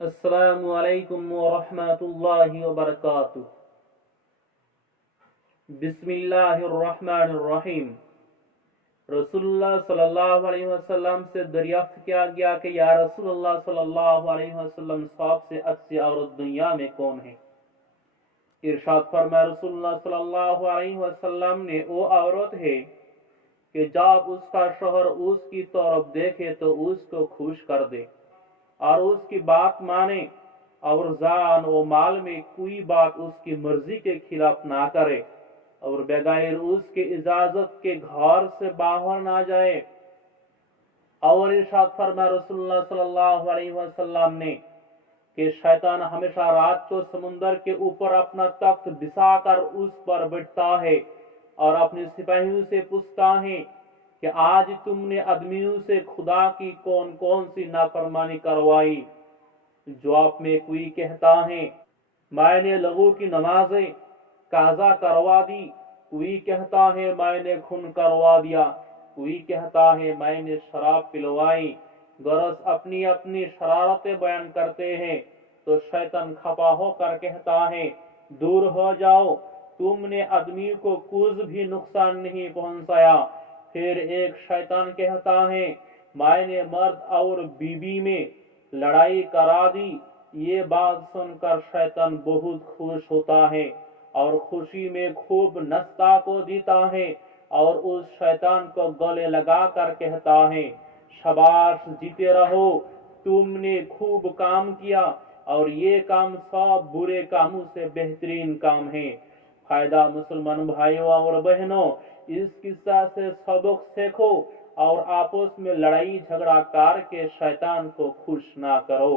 السلام علیکم ورحمۃ اللہ وبرکاتہ۔ بسم اللہ الرحمن الرحیم۔ رسول اللہ صلی اللہ علیہ وسلم سے دریافت کیا گیا کہ یا رسول اللہ صلی اللہ علیہ وسلم، سب سے اچھی عورت دنیا میں کون ہے؟ ارشاد فرمایا رسول اللہ صلی اللہ علیہ وسلم نے، وہ عورت ہے کہ جب اس کا شوہر اس کی طرف دیکھے تو اس کو خوش کر دے اور اس کی بات مانے، اور جان و مال میں کوئی بات اس کی مرضی کے خلاف نہ کرے، اور بغیر اس کی اجازت کے گھر سے باہر نہ جائے۔ اور ارشاد فرمایا رسول اللہ صلی اللہ علیہ وسلم نے کہ شیطان ہمیشہ رات کو سمندر کے اوپر اپنا تخت بچھا کر اس پر بیٹھتا ہے اور اپنے سپاہیوں سے پوچھتا ہے کہ آج تم نے آدمیوں سے خدا کی کون کون سی نافرمانی کروائی؟ جواب میں کوئی کہتا ہے میں نے لوگوں کی نمازیں قضا کروا دی، کوئی کہتا ہے میں نے خون کروا دیا، کوئی کہتا ہے میں نے شراب پلوائی۔ غرض اپنی اپنی شرارتیں بیان کرتے ہیں تو شیطان خفا ہو کر کہتا ہے دور ہو جاؤ، تم نے آدمی کو کچھ بھی نقصان نہیں پہنچایا۔ پھر ایک شیطان کہتا ہے میں نے مرد اور بیوی میں لڑائی کرا دی۔ یہ بات سن کر شیطان بہت خوش ہوتا ہے اور خوشی میں خوب نچتا کو دیتا ہے اور اس شیطان کو گلے لگا کر کہتا ہے شاباش، جیتے رہو، تم نے خوب کام کیا اور یہ کام سب برے کاموں سے بہترین کام ہے۔ فائدہ مسلمان بھائیوں اور بہنوں، اس قصہ سے سبق سیکھو اور آپس میں لڑائی جھگڑا کر کے شیطان کو خوش نہ کرو۔